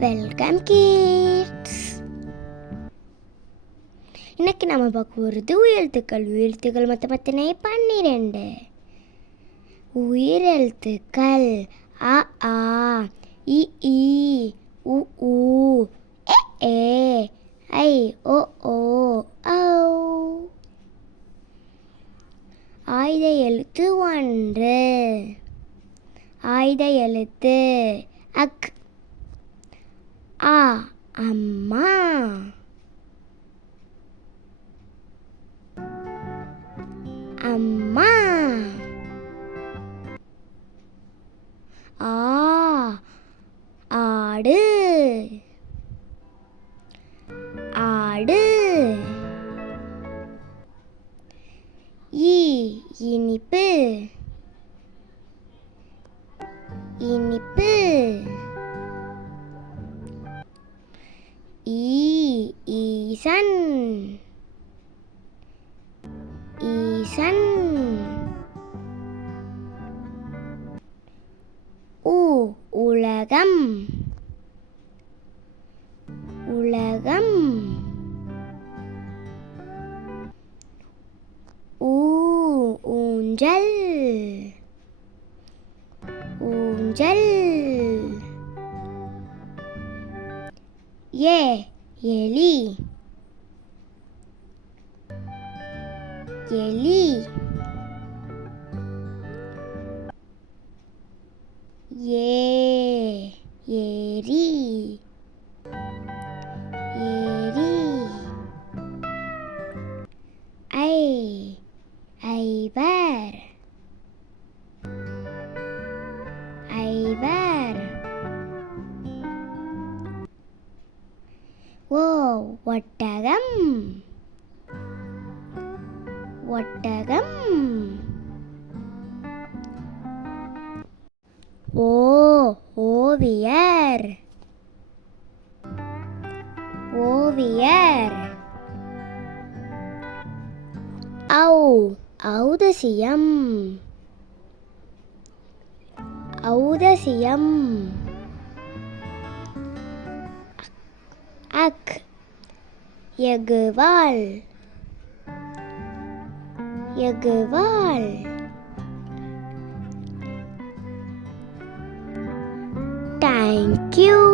Welcome kids இன்னைக்கு நம்ம பார்க்க போகிறது உயர்த்துக்கள் உயர்த்துக்கள் மொத்த மத்தனை பன்னிரெண்டு. உயிரெழுத்துக்கள். அ ஆ இ இ உ ஊ எ ஏ ஐ ஓ ஓ ஓ ஆயுத எழுத்து ஒன்று. ஆயுத எழுத்து அக் அம்மா. அம்மா. ஆ ஆடு. ஆடு. ஈ இனிப்பு. இனிப்பு. ஈசன். ஈசன். உ உலகம். உலகம். ஊ ஊஞ்சல். ஊஞ்சல். ஏ எலி எலி ஒட்டகம். ஒட்டகம். ஓ ஓவியர். ஓவியர். ஔ ஔதசியம். ஔதசியம். அக் Ye gewal. Ye gewal. Thank you.